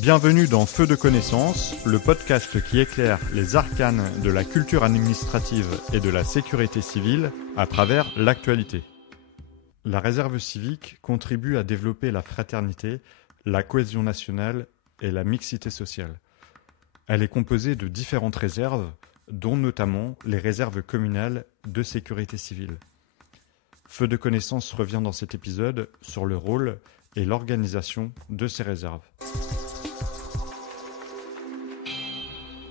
Bienvenue dans Feu de connaissance, le podcast qui éclaire les arcanes de la culture administrative et de la sécurité civile à travers l'actualité. La réserve civique contribue à développer la fraternité, la cohésion nationale et la mixité sociale. Elle est composée de différentes réserves, dont notamment les réserves communales de sécurité civile. Feu de connaissance revient dans cet épisode sur le rôle et l'organisation de ces réserves.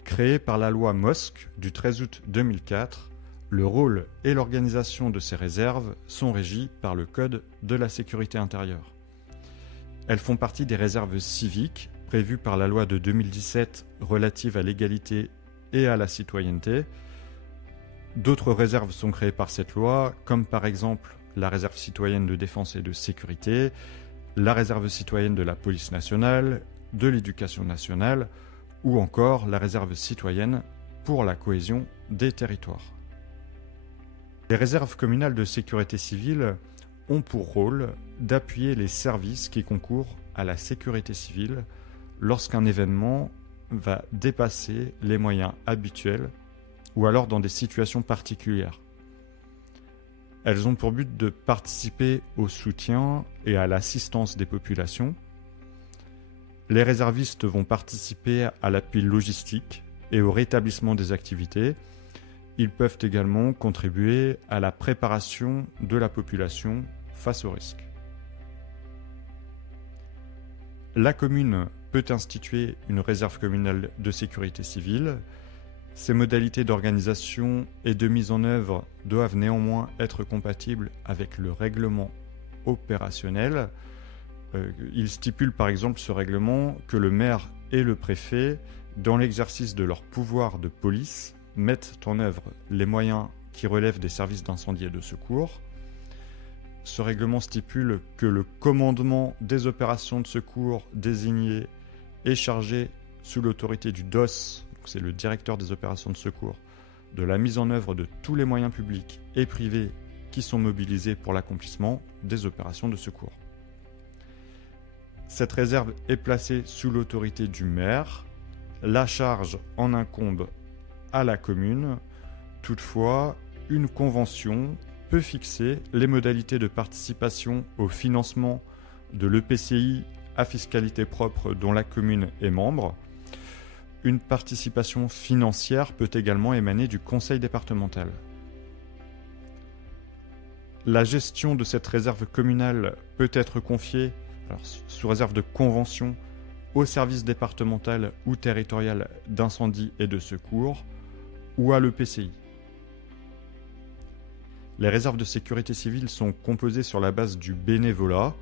Créé par la loi MOSC du 13 août 2004, le rôle et l'organisation de ces réserves sont régis par le Code de la sécurité intérieure. Elles font partie des réserves civiques prévues par la loi de 2017 relative à l'égalité et à la citoyenneté. D'autres réserves sont créées par cette loi, comme par exemple la réserve citoyenne de défense et de sécurité, la réserve citoyenne de la police nationale, de l'éducation nationale, ou encore la réserve citoyenne pour la cohésion des territoires. Les réserves communales de sécurité civile ont pour rôle d'appuyer les services qui concourent à la sécurité civile lorsqu'un événement va dépasser les moyens habituels ou alors dans des situations particulières. Elles ont pour but de participer au soutien et à l'assistance des populations. Les réservistes vont participer à l'appui logistique et au rétablissement des activités. Ils peuvent également contribuer à la préparation de la population face aux risques. La commune peut instituer une réserve communale de sécurité civile. Ces modalités d'organisation et de mise en œuvre doivent néanmoins être compatibles avec le règlement opérationnel. Il stipule par exemple ce règlement que le maire et le préfet, dans l'exercice de leur pouvoir de police, mettent en œuvre les moyens qui relèvent des services d'incendie et de secours. Ce règlement stipule que le commandement des opérations de secours désigné est chargé sous l'autorité du DOS, c'est le directeur des opérations de secours, de la mise en œuvre de tous les moyens publics et privés qui sont mobilisés pour l'accomplissement des opérations de secours. Cette réserve est placée sous l'autorité du maire. La charge en incombe à la commune. Toutefois, une convention peut fixer les modalités de participation au financement de l'EPCI à fiscalité propre dont la commune est membre. Une participation financière peut également émaner du conseil départemental. La gestion de cette réserve communale peut être confiée, sous réserve de convention, au service départemental ou territorial d'incendie et de secours ou à l'EPCI. Les réserves de sécurité civile sont composées sur la base du bénévolat.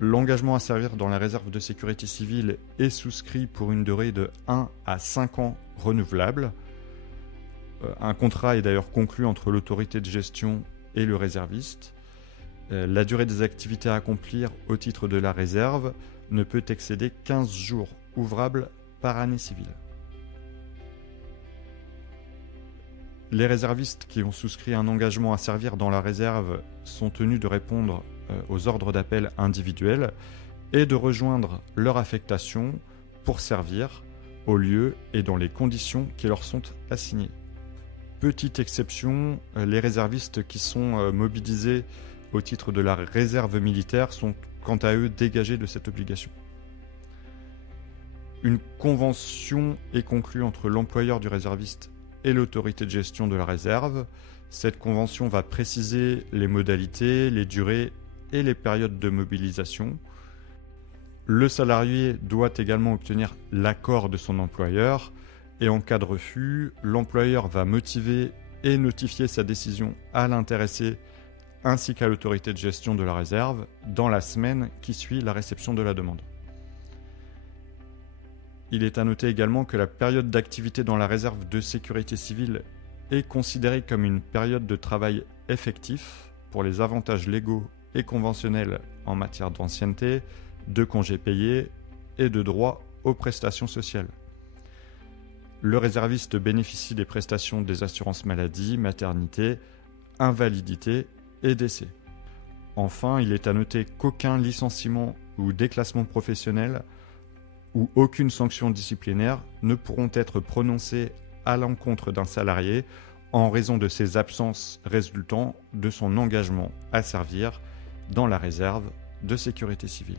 L'engagement à servir dans la réserve de sécurité civile est souscrit pour une durée de 1 à 5 ans renouvelable. Un contrat est d'ailleurs conclu entre l'autorité de gestion et le réserviste. La durée des activités à accomplir au titre de la réserve ne peut excéder 15 jours ouvrables par année civile. Les réservistes qui ont souscrit un engagement à servir dans la réserve sont tenus de répondre aux ordres d'appel individuels et de rejoindre leur affectation pour servir au lieu et dans les conditions qui leur sont assignées. Petite exception, les réservistes qui sont mobilisés au titre de la réserve militaire sont quant à eux dégagés de cette obligation. Une convention est conclue entre l'employeur du réserviste et l'autorité de gestion de la réserve. Cette convention va préciser les modalités, les durées et les périodes de mobilisation. Le salarié doit également obtenir l'accord de son employeur et en cas de refus, l'employeur va motiver et notifier sa décision à l'intéressé ainsi qu'à l'autorité de gestion de la réserve dans la semaine qui suit la réception de la demande. Il est à noter également que la période d'activité dans la réserve de sécurité civile est considérée comme une période de travail effectif pour les avantages légaux et conventionnels en matière d'ancienneté, de congés payés et de droit aux prestations sociales. Le réserviste bénéficie des prestations des assurances maladie, maternité, invalidité et décès. Enfin, il est à noter qu'aucun licenciement ou déclassement professionnel où aucune sanction disciplinaire ne pourront être prononcées à l'encontre d'un salarié en raison de ses absences résultant de son engagement à servir dans la réserve de sécurité civile.